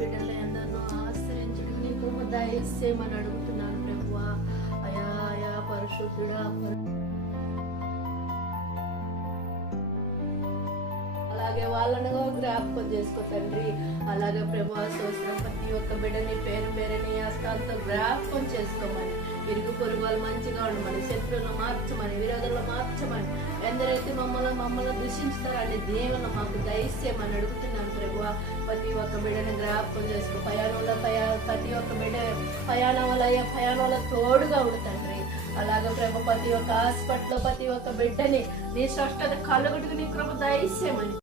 బిడ్డలు ఎందరో ఆశ్రయించడం నీ కృప దయచేయమని అడుగుతున్నాను ప్రభువా. అయా అయా పరిశుద్ధుడా, అలాగే వాళ్ళను జ్ఞాపకం చేసుకో తండ్రి. అలాగే ప్రభువా స్తోత్రం, ప్రతి ఒక్క బిడ్డని పేరు పేరుని హస్తాలతో జ్ఞాపకం చేసుకోమని, ఇరుగు పొరుగు వాళ్ళు మంచిగా ఉండమని, శత్రువులను మార్చమని, విరోధులను మార్చమని, ఎందరైతే మమ్మల్ని దూషించుతారని దేవుని మాకు దయచేయమని అడుగుతున్నాను ప్రభువా. ప్రతి ఒక్క బిడ్డని జ్ఞాపకం చేసుకో. ప్రతి ఒక్క బిడ్డ ప్రయాణంలో తోడుగా ఉండు. అలాగే ప్రభు ప్రతి ఒక్క హాస్పిటల్ ప్రతి ఒక్క బిడ్డని నీ స్పష్టత కలుగుటకు నీ కృప దయచేయమని